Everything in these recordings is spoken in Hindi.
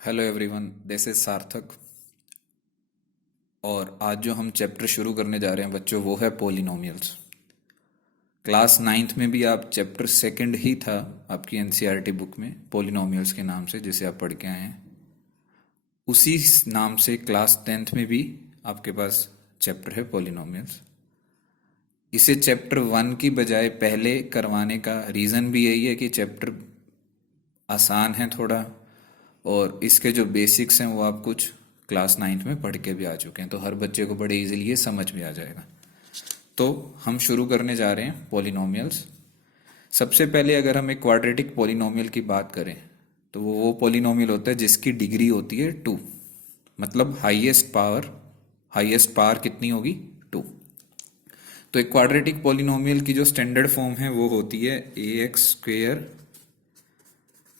हेलो एवरीवन, दिस इज सार्थक। और आज जो हम चैप्टर शुरू करने जा रहे हैं बच्चों, वो है पोलिनोमियल्स। क्लास नाइन्थ में भी आप चैप्टर सेकंड ही था आपकी एनसीईआरटी बुक में, पोलिनोमियल्स के नाम से, जिसे आप पढ़ के आए हैं। उसी नाम से क्लास टेंथ में भी आपके पास चैप्टर है पोलिनोमियल्स। इसे चैप्टर वन की बजाय पहले करवाने का रीज़न भी यही है कि चैप्टर आसान है थोड़ा, और इसके जो बेसिक्स हैं वो आप कुछ क्लास नाइन्थ में पढ़ के भी आ चुके हैं, तो हर बच्चे को बड़े इजीली ये समझ में आ जाएगा। तो हम शुरू करने जा रहे हैं पोलिनोमियल्स। सबसे पहले अगर हम एक क्वाड्रेटिक पोलिनोमियल की बात करें तो वो पोलिनोमियल होता है जिसकी डिग्री होती है 2। मतलब हाईएस्ट पावर कितनी होगी? 2। तो एक क्वाड्रेटिक पोलिनोमियल की जो स्टैंडर्ड फॉर्म है वो होती है ax²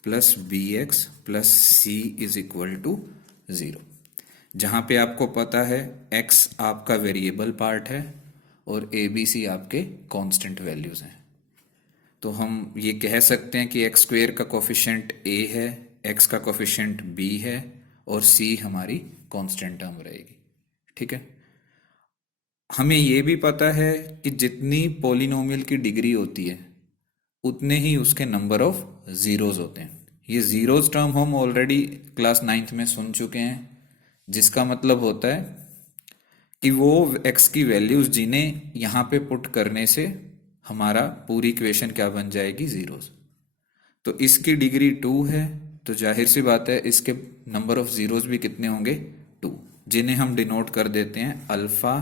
plus bx plus c is equal to 0। जहाँ पे आपको पता है x आपका वेरिएबल पार्ट है और a b c आपके कांस्टेंट वैल्यूज हैं। तो हम ये कह सकते हैं कि x² का कोफिशिएंट a है, x का कोफिशिएंट b है और c हमारी कांस्टेंट टर्म रहेगी। ठीक है। हमें ये भी पता है कि जितनी पोलिनोमियल की डिग्री होती है उतने ही उसके नंबर ऑफ ज़ीरोज़ होते हैं। ये ज़ीरोज़ टर्म हम ऑलरेडी क्लास नाइन्थ में सुन चुके हैं, जिसका मतलब होता है कि वो x की वैल्यूज़ जिन्हें यहाँ पे पुट करने से हमारा पूरी इक्वेशन क्या बन जाएगी? ज़ीरोज़। तो इसकी डिग्री 2 है, तो जाहिर सी बात है इसके नंबर ऑफ ज़ीरोज़ भी कितने होंगे? 2, जिन्हें हम डिनोट कर देते हैं अल्फ़ा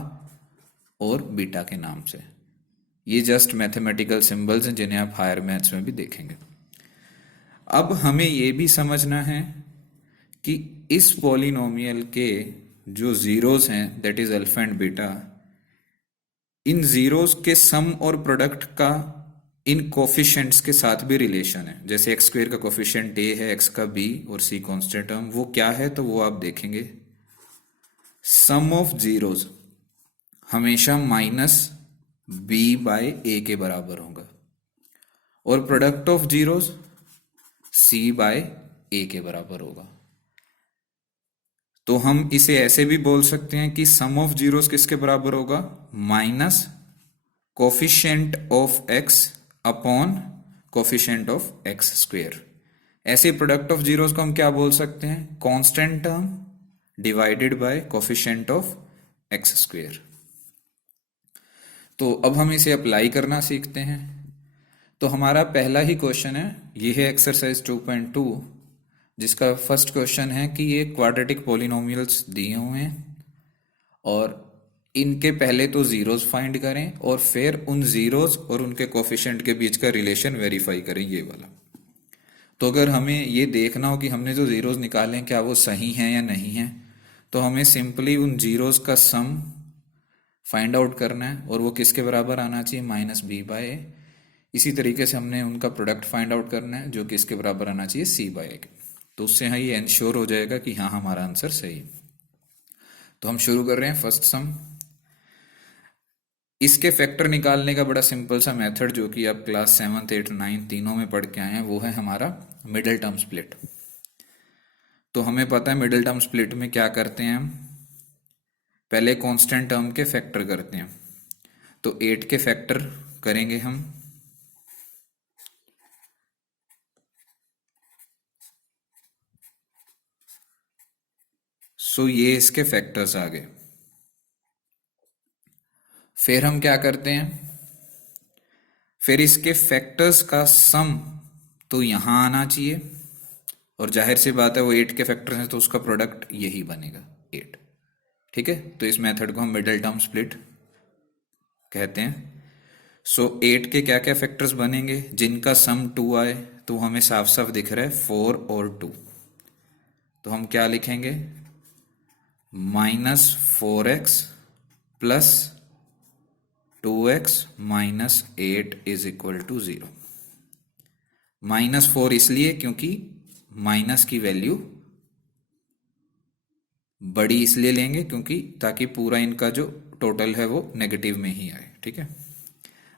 और बीटा के नाम से। ये जस्ट मैथमेटिकल सिंबल्स हैं जिन्हें आप हायर मैथ्स में भी देखेंगे। अब हमें ये भी समझना है कि इस पॉलिनोमियल के जो ज़ीरोज़ हैं, that is alpha and beta, in zeros के सम और प्रोडक्ट का इन कोफिशिएंट्स के साथ भी रिलेशन है। जैसे x² का कोफिशिएंट a है, x का b और c कांस्टेंट टर्म, वो क्या है तो वो आप देखेंगे। सम ऑफ ज़ीरोज़ हमेशा माइनस b बाय a के बराबर होगा और product of zeros c by a के बराबर होगा। तो हम इसे ऐसे भी बोल सकते हैं कि सम ऑफ जीरोस किसके बराबर होगा? Minus coefficient of x upon coefficient of x²। ऐसे प्रोडक्ट ऑफ जीरोस को हम क्या बोल सकते हैं? Constant term divided by coefficient of x²। तो अब हम इसे अप्लाई करना सीखते हैं। तो हमारा पहला ही क्वेश्चन है, ये है एक्सरसाइज 2.2, जिसका फर्स्ट क्वेश्चन है कि ये क्वाड्रेटिक पोलिनोमियल्स दिए हुए हैं और इनके पहले तो ज़ीरोज़ फाइंड करें और फिर उन ज़ीरोज़ और उनके कोफिशिएंट के बीच का रिलेशन वेरीफाई करें, ये वाला। तो अगर हमें ये देखना हो कि हमने जो ज़ीरोज़ निकाले हैं क्या वो सही हैं या नहीं हैं, तो हमें सिंपली उन ज़ीरोज़ का सम फाइंड आउट करना है और वो किसके बराबर आना चाहिए? माइनस b बाय ए। इसी तरीके से हमने उनका प्रोडक्ट फाइंड आउट करना है जो कि इसके बराबर आना चाहिए c बाय ए। तो उससे हाँ ये इंश्योर हो जाएगा कि हाँ हमारा आंसर सही है। तो हम शुरू कर रहे हैं फर्स्ट सम। इसके फैक्टर निकालने का बड़ा सिंपल सा मेथड जो कि आप क्लास 7th 8th 9th तीनों में पढ़ के आए हैं, वो है हमारा मिडिल टर्म स्प्लिट। तो हमें पता है मिडिल टर्म स्प्लिट में क्या करते हैं हम? पहले कांस्टेंट टर्म के फैक्टर करते हैं। तो 8 के फैक्टर करेंगे हम। सो ये इसके फैक्टर्स आ गए। फिर हम क्या करते हैं? फिर इसके फैक्टर्स का सम तो यहां आना चाहिए और जाहिर सी बात है वो 8 के फैक्टर्स हैं तो उसका प्रोडक्ट यही बनेगा 8। ठीक है। तो इस मेथड को हम मिडिल टर्म स्प्लिट कहते हैं। सो 8 के क्या क्या फैक्टर्स बनेंगे जिनका सम 2 आए? तो हमें साफ साफ दिख रहा है 4 और 2। तो हम क्या लिखेंगे? -4x plus 2x minus 8 is equal to 0। -4 इसलिए क्योंकि माइनस की वैल्यू बड़ी इसलिए लेंगे क्योंकि ताकि पूरा इनका जो टोटल है वो नेगेटिव में ही आए। ठीक है।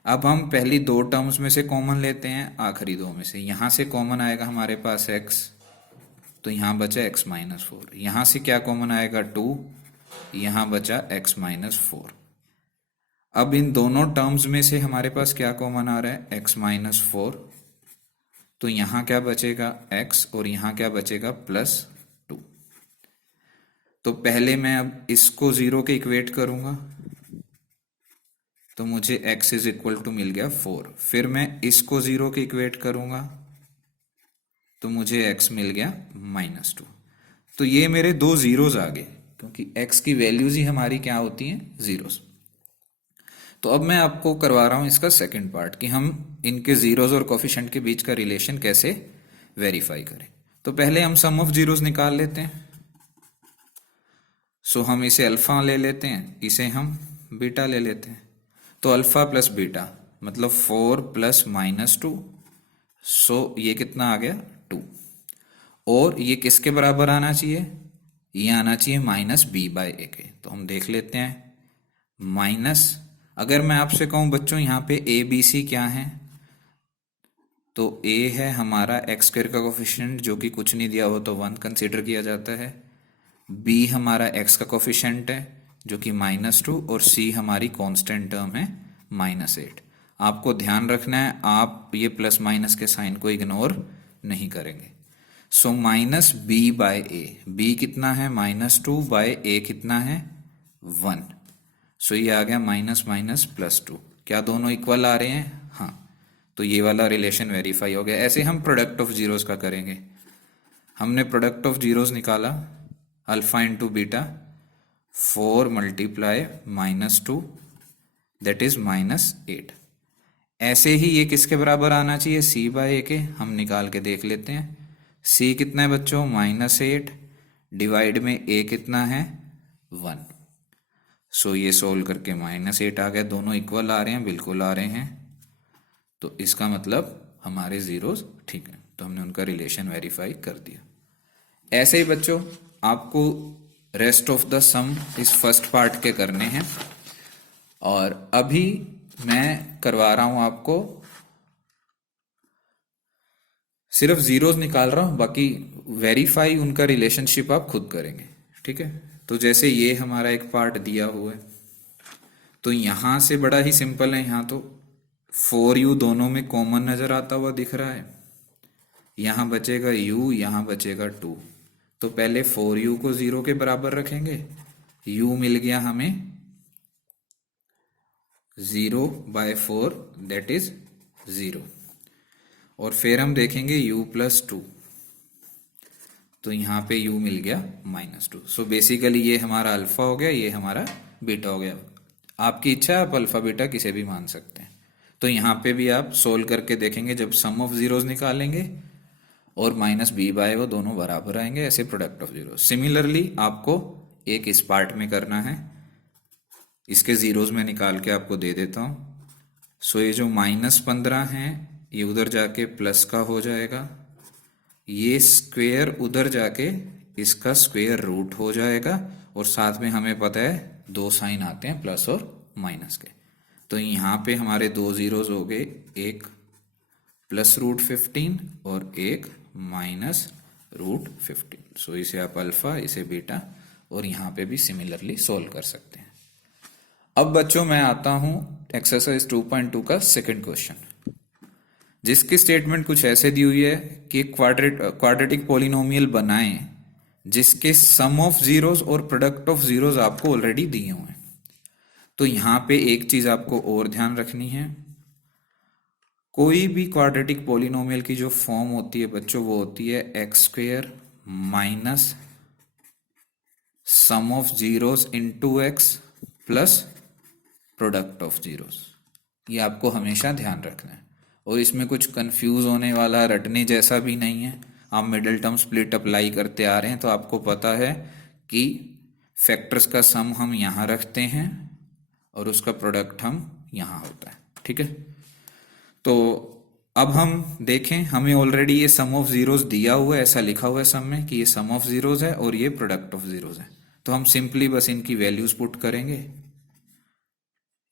अब हम पहली दो टर्म्स में से कॉमन लेते हैं, आखिरी दो में से। यहां से कॉमन आएगा हमारे पास x तो यहाँ बचा x माइनस 4। यहाँ से क्या कॉमन आएगा 2, यहाँ बचा x माइनस 4। अब इन दोनों टर्म्स में से हमारे पास क्या कॉमन आ रहा है x माइनस 4, तो यहाँ क्या बचेगा x और यहाँ क्या बचेगा प्लस 2। तो पहले मैं अब इसको 0 के इक्वेट करूँगा तो मुझे x इज इक्वल टू मिल गया 4। फिर मैं इसको 0 के इक्वेट करूँगा तो मुझे x मिल गया माइनस 2। तो ये मेरे दो जीरोज आ गए क्योंकि x की वैल्यूज ही हमारी क्या होती हैं जीरोज। तो अब मैं आपको करवा रहा हूं इसका सेकंड पार्ट कि हम इनके जीरोज और कोफिशिएंट के बीच का रिलेशन कैसे वेरीफाई करें। तो पहले हम सम ऑफ जीरोज निकाल लेते हैं। सो हम इसे अल्फा ले लेते हैं, इसे हम बीटा ले लेते हैं। तो अल्फा प्लस बीटा मतलब 4 प्लस माइनस 2। सो ये कितना आ गया 2। और ये किसके बराबर आना चाहिए, ये आना चाहिए माइनस बी बाय ए के। तो हम देख लेते हैं माइनस, अगर मैं आपसे कहूं बच्चों यहाँ पे ए बी सी क्या है, तो ए है हमारा एक्स स्क्वायर का कोफिशिएंट जो कि कुछ नहीं दिया हो तो 1 कंसीडर किया जाता है। बी हमारा एक्स का कोफिशिएंट है जो कि माइनस 2 और सी हमारी कांस्टेंट टर्म है माइनस 8। आपको ध्यान रखना है आप ये प्लस माइनस के साइन को इग्नोर नहीं करेंगे। सो माइनस बी बाय ए, बी कितना है माइनस 2 बाय ए कितना है 1। सो ये आ गया माइनस माइनस प्लस 2। क्या दोनों इक्वल आ रहे हैं, हाँ, तो ये वाला रिलेशन वेरीफाई हो गया। ऐसे हम प्रोडक्ट ऑफ जीरोस का करेंगे। हमने प्रोडक्ट ऑफ जीरोस निकाला alpha into beta 4 multiply minus 2 that is minus 8। ऐसे ही ये किसके बराबर आना चाहिए सी बाय ए के, हम निकाल के देख लेते हैं। सी कितना है बच्चों माइनस 8 डिवाइड में ए कितना है 1। सो ये सोल्व करके माइनस 8 आ गया। दोनों इक्वल आ रहे हैं, बिल्कुल आ रहे हैं, तो इसका मतलब हमारे जीरोस ठीक है। तो हमने उनका रिलेशन वेरीफाई कर दिया। ऐसे ही बच्चों आपको रेस्ट ऑफ द सम इस फर्स्ट पार्ट के करने हैं। और अभी मैं करवा रहा हूं आपको, सिर्फ जीरोस निकाल रहा हूं, बाकी वेरीफाई उनका रिलेशनशिप आप खुद करेंगे, ठीक है। तो जैसे ये हमारा एक पार्ट दिया हुआ है, तो यहां से बड़ा ही सिंपल है। यहां तो 4u दोनों में कॉमन नजर आता हुआ दिख रहा है, यहां बचेगा u, यहां बचेगा 2। तो पहले 4u को 0 के बराबर रखेंगे, u मिल गया हमें 0 बाय 4 दैट इज 0। और फिर हम देखेंगे u प्लस 2, तो यहाँ पे u मिल गया माइनस 2। सो बेसिकली ये हमारा अल्फा हो गया, ये हमारा बीटा हो गया। आपकी इच्छा आप अल्फा बीटा किसे भी मान सकते हैं। तो यहाँ पे भी आप सोल्व करके देखेंगे, जब सम ऑफ जीरोस निकालेंगे और माइनस बी बाय वो दोनों बराबर आएंगे, ऐसे प्रोडक्ट ऑफ जीरो। सिमिलरली आपको एक इस पार्ट में करना है, इसके जीरोस में निकाल के आपको दे देता हूँ। सो ये जो -15 है ये उधर जाके प्लस का हो जाएगा, ये स्क्वेयर उधर जाके इसका स्क्वेयर रूट हो जाएगा, और साथ में हमें पता है दो साइन आते हैं प्लस और माइनस के। तो यहाँ पे हमारे दो जीरोस हो गए, एक प्लस रूट 15 और एक माइनस रूट 15। सो इसे आप अल्फा, इसे बीटा, और यहाँ पे भी सिमिलरली सोल्व कर सकते हैं। अब बच्चों मैं आता हूँ एक्सरसाइज 2.2 का सेकंड क्वेश्चन, जिसकी स्टेटमेंट कुछ ऐसे दी हुई है कि क्वाड्रेटिक पॉलिनोमियल बनाएं जिसके सम ऑफ जीरोस और प्रोडक्ट ऑफ जीरोस आपको ऑलरेडी दिए हुए हैं। तो यहां पे एक चीज आपको और ध्यान रखनी है, कोई भी क्वाड्रेटिक पॉलिनोमियल की जो फॉर्म होती है बच्चों, वो होती है x square minus sum of zeros into x plus product of zeros. ये आपको हमेशा ध्यान रखना है, और इसमें कुछ कंफ्यूज होने वाला, रटने जैसा भी नहीं है। आप मिडिल टर्म स्प्लिट अप्लाई करते आ रहे हैं तो आपको पता है कि फैक्टर्स का सम हम यहाँ रखते हैं और उसका प्रोडक्ट हम यहाँ होता है, ठीक है। तो अब हम देखें, हमें ऑलरेडी ये सम ऑफ जीरोस दिया हुआ है, ऐसा लिखा हुआ है सम में कि ये सम ऑफ जीरोस है और ये प्रोडक्ट ऑफ जीरोस है। तो हम सिंपली बस इनकी वैल्यूज पुट करेंगे।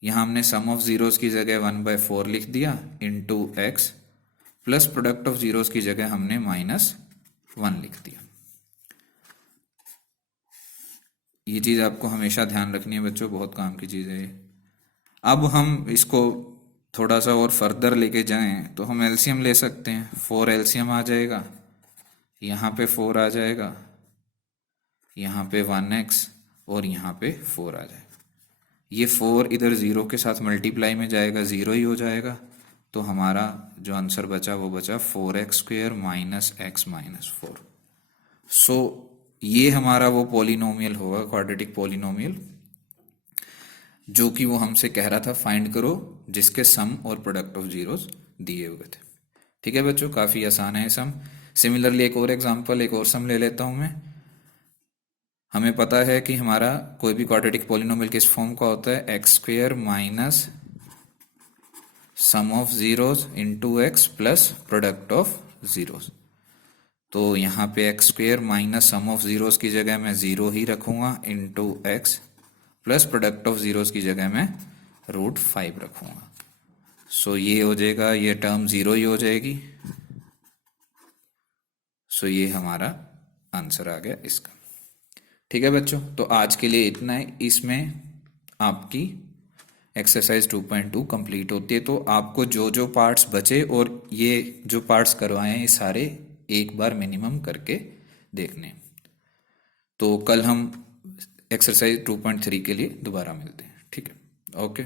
यहाँ हमने सम ऑफ जीरोस की जगह 1/4 लिख दिया into x, plus product of zeros की जगह हमने -1 लिख दिया। ये चीज़ आपको हमेशा ध्यान रखनी है बच्चों, बहुत काम की चीज़ है ये। अब हम इसको थोड़ा सा और फर्दर लेके जाएं तो हम एलसीएम ले सकते हैं। 4 एलसीएम आ जाएगा, यहाँ पे 4 आ जाएगा, यहाँ पे 1x और यहाँ पे 4 आ जाएगा। ये 4 इधर 0 के साथ मल्टीप्लाई में जाएगा, 0 ही हो जाएगा। तो हमारा जो आंसर बचा वो बचा 4x² माइनस x माइनस 4। सो ये हमारा वो पॉलिनोमियल होगा, क्वाड्रेटिक पॉलिनोमियल, जो कि वो हमसे कह रहा था फाइंड करो जिसके सम और प्रोडक्ट ऑफ जीरोस दिए हुए थे। ठीक है बच्चों, काफ़ी आसान है सम। सिमिलरली एक और एग्जांपल, एक और सम ले लेता हूँ मैं। हमें पता है कि हमारा कोई भी क्वाड्रेटिक पॉलिनोमियल किस फॉर्म का होता है, x² minus sum of zeros into x plus product of zeros. तो यहाँ पे x² minus sum of zeros की जगह मैं 0 ही रखूँगा, into x plus product of zeros की जगह मैं √5 रखूँगा। सो ये हो जाएगा, ये टर्म 0 ही हो जाएगी। सो ये हमारा आंसर आ गया इसका। ठीक है बच्चों, तो आज के लिए इतना है। इसमें आपकी एक्सरसाइज 2.2 कंप्लीट होती है। तो आपको जो जो पार्ट्स बचे और ये जो पार्ट्स करवाए हैं ये सारे एक बार मिनिमम करके देखने। तो कल हम एक्सरसाइज 2.3 के लिए दोबारा मिलते हैं। ठीक है, ओके।